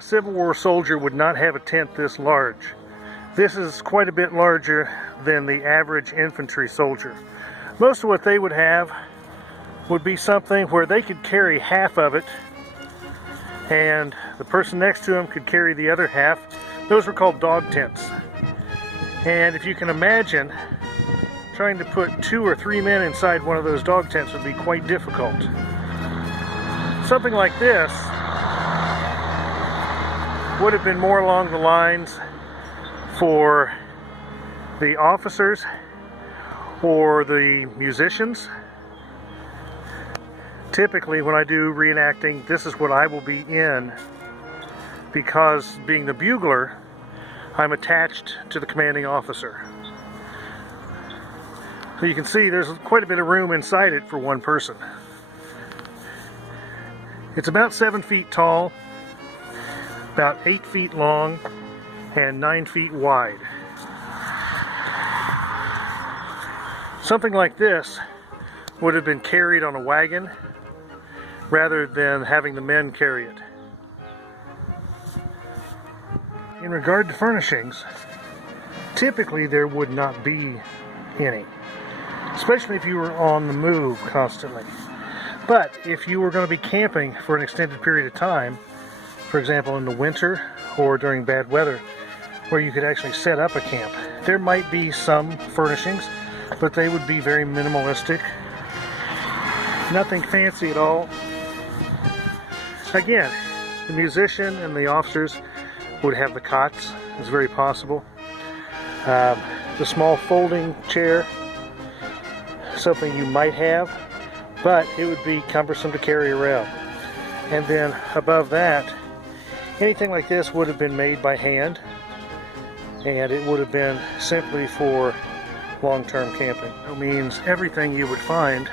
a Civil War soldier would not have a tent this large. This is quite a bit larger than the average infantry soldier. Most of what they would have would be something where they could carry half of it and the person next to them could carry the other half. Those were called dog tents. And if you can imagine, trying to put 2 or 3 men inside one of those dog tents would be quite difficult. Something like this would have been more along the lines for the officers or the musicians. Typically when I do reenacting, this is what I will be in, because being the bugler, I'm attached to the commanding officer. So you can see there's quite a bit of room inside it for one person. It's about 7 feet tall, about 8 feet long, and 9 feet wide. Something like this would have been carried on a wagon rather than having the men carry it. In regard to furnishings, typically there would not be any, especially if you were on the move constantly. But if you were going to be camping for an extended period of time, for example in the winter or during bad weather, where you could actually set up a camp, there might be some furnishings, but they would be very minimalistic. Nothing fancy at all. Again, the musician and the officers would have the cots. It's very possible. The small folding chair, something you might have, but it would be cumbersome to carry around. And then above that, anything like this would have been made by hand, and it would have been simply for long-term camping. It means everything you would find,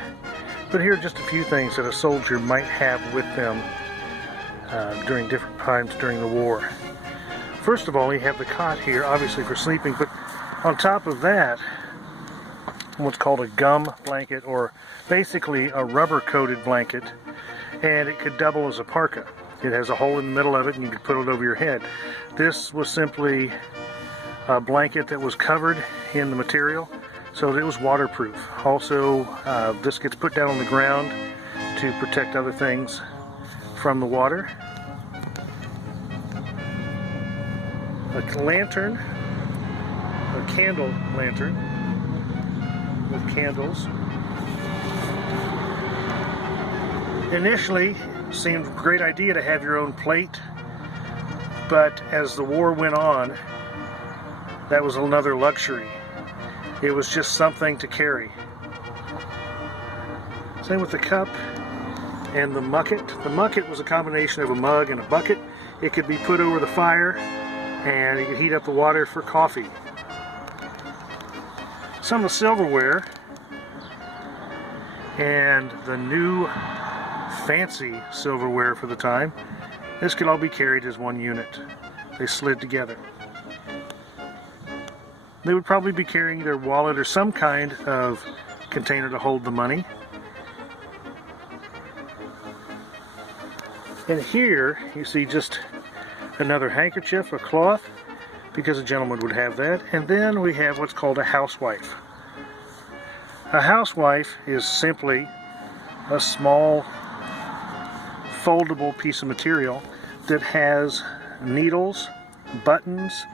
but here are just a few things that a soldier might have with them during different times during the war. First of all, you have the cot here, obviously for sleeping, but on top of that, what's called a gum blanket, or basically a rubber-coated blanket, and it could double as a parka. It has a hole in the middle of it and you could put it over your head. This was simply a blanket that was covered in the material so that it was waterproof. Also, this gets put down on the ground to protect other things from the water. A lantern, a candle lantern with candles. Initially, it seemed a great idea to have your own plate, but as the war went on, that was another luxury. It was just something to carry. Same with the cup and the mucket. The mucket was a combination of a mug and a bucket. It could be put over the fire and you could heat up the water for coffee. Some of the silverware and the new fancy silverware for the time, this could all be carried as one unit. They slid together. They would probably be carrying their wallet or some kind of container to hold the money. And here you see just another handkerchief, a cloth, because a gentleman would have that. And then we have what's called a housewife. A housewife is simply a small foldable piece of material that has needles, buttons,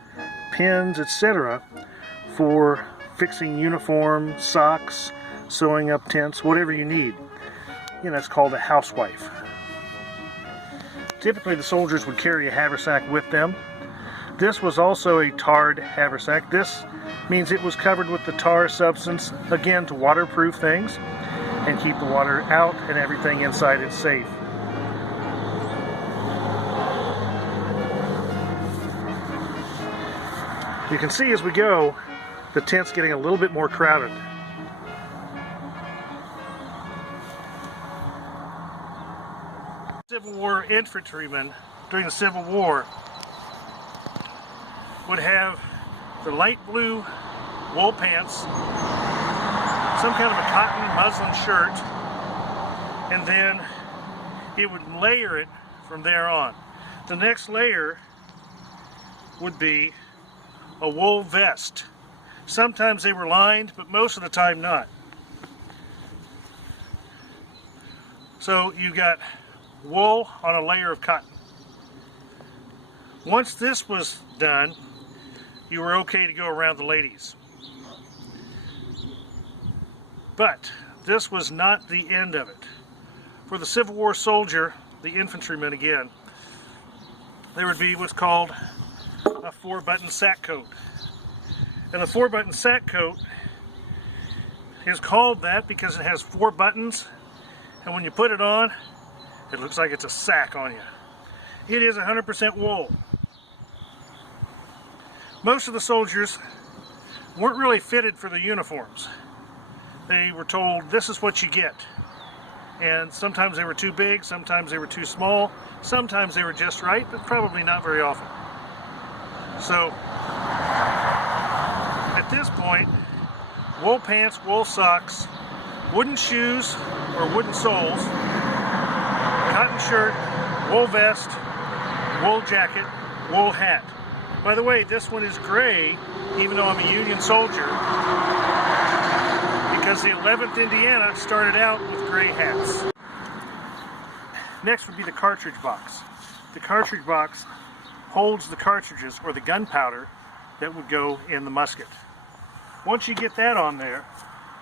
pins, etc. for fixing uniforms, socks, sewing up tents, whatever you need. It's called a housewife. Typically the soldiers would carry a haversack with them. This was also a tarred haversack. This means it was covered with the tar substance, again to waterproof things and keep the water out and everything inside it safe. You can see as we go, the tent's getting a little bit more crowded. Civil War infantrymen during the Civil War would have the light blue wool pants, some kind of a cotton muslin shirt, and then it would layer it from there on. The next layer would be a wool vest. Sometimes they were lined, but most of the time not. So you got wool on a layer of cotton. Once this was done, you were okay to go around the ladies. But this was not the end of it. For the Civil War soldier, the infantryman again, there would be what's called a 4-button sack coat. And the 4-button sack coat is called that because it has 4 buttons, and when you put it on, it looks like it's a sack on you. It is 100% wool. Most of the soldiers weren't really fitted for the uniforms. They were told, this is what you get. And sometimes they were too big, sometimes they were too small, sometimes they were just right, but probably not very often. So, at this point, wool pants, wool socks, wooden shoes or wooden soles, cotton shirt, wool vest, wool jacket, wool hat. By the way, this one is gray, even though I'm a Union soldier, because the 11th Indiana started out with gray hats. Next would be the cartridge box. The cartridge box holds the cartridges, or the gunpowder, that would go in the musket. Once you get that on there,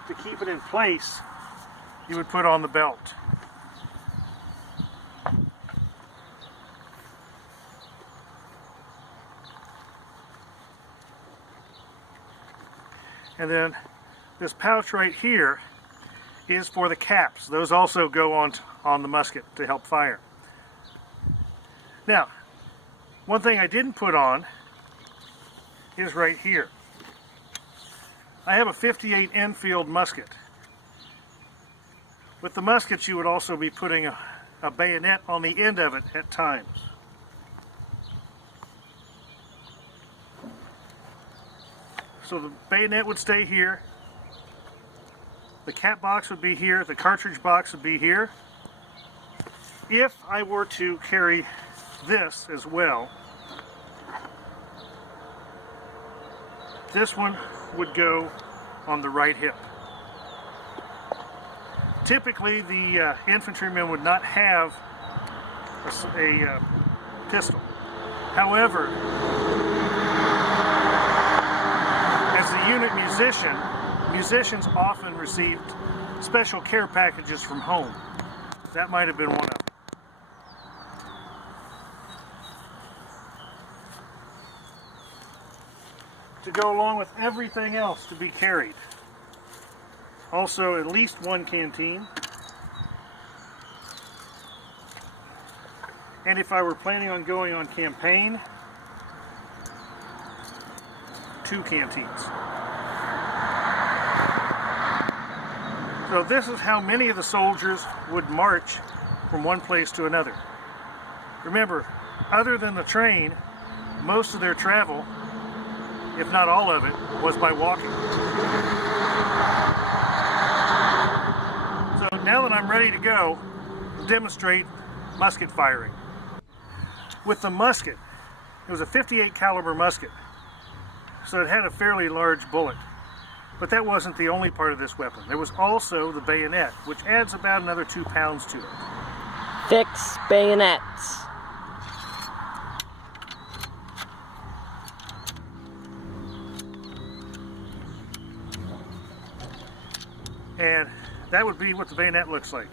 to keep it in place, you would put on the belt. And then this pouch right here is for the caps. Those also go on the musket to help fire. Now, one thing I didn't put on is right here. I have a 58 Enfield musket. With the muskets, you would also be putting a bayonet on the end of it at times. So the bayonet would stay here, the cap box would be here, the cartridge box would be here. If I were to carry this as well, this one would go on the right hip. Typically the infantryman would not have a pistol. However, as a unit musician, musicians often received special care packages from home. That might have been one of them. To go along with everything else to be carried. Also, at least one canteen. And if I were planning on going on campaign, 2 canteens. So this is how many of the soldiers would march from one place to another. Remember, other than the train, most of their travel, if not all of it, was by walking. So now that I'm ready to go, demonstrate musket firing. With the musket, it was a 58 caliber musket, so it had a fairly large bullet. But that wasn't the only part of this weapon. There was also the bayonet, which adds about another 2 pounds to it. Fix bayonets. And that would be what the bayonet looks like.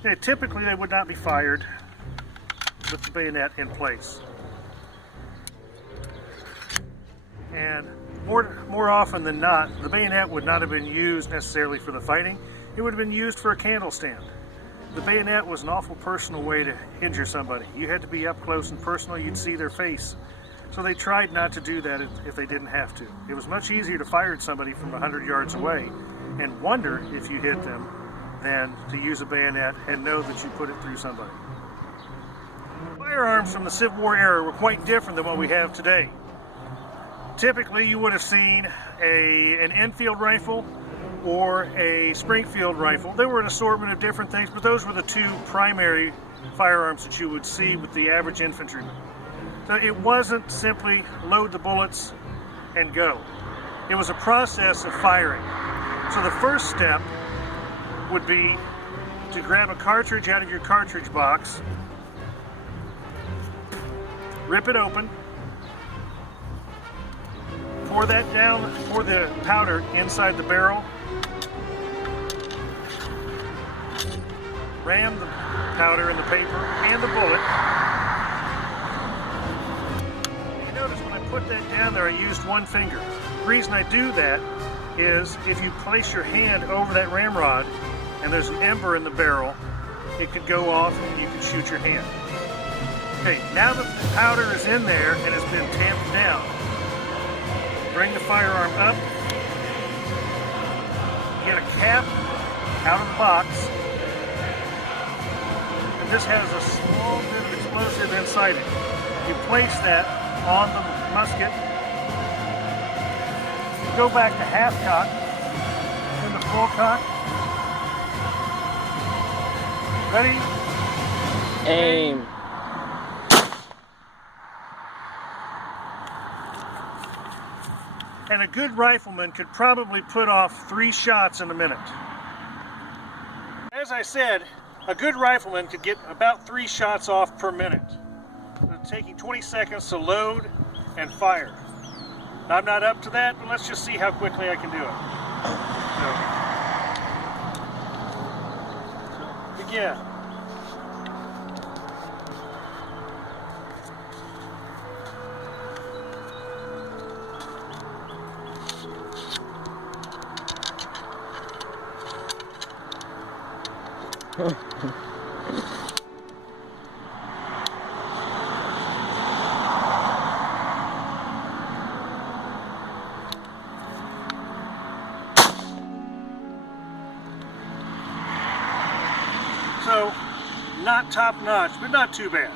Okay, typically they would not be fired with the bayonet in place. And more often than not, the bayonet would not have been used necessarily for the fighting. It would have been used for a candle stand. The bayonet was an awful personal way to injure somebody. You had to be up close and personal, you'd see their face. So they tried not to do that if they didn't have to. It was much easier to fire at somebody from 100 yards away and wonder if you hit them than to use a bayonet and know that you put it through somebody. Firearms from the Civil War era were quite different than what we have today. Typically you would have seen an Enfield rifle or a Springfield rifle. There were an assortment of different things, but those were the two primary firearms that you would see with the average infantryman. So it wasn't simply load the bullets and go. It was a process of firing. So the first step would be to grab a cartridge out of your cartridge box, rip it open, pour that down, pour the powder inside the barrel, ram the powder in the paper and the bullet. You notice when I put that down there, I used one finger. The reason I do that is if you place your hand over that ramrod and there's an ember in the barrel, it could go off and you could shoot your hand. Okay, now that the powder is in there and has been tamped down, bring the firearm up, get a cap out of the box, and this has a small bit of explosive inside it. You place that on the musket, go back to half cock, then the full cock. Ready? Aim. And a good rifleman could probably put off 3 shots in a minute. As I said, a good rifleman could get about 3 shots off per minute, taking 20 seconds to load and fire. Now, I'm not up to that, but let's just see how quickly I can do it. So begin. So, not top notch, but not too bad.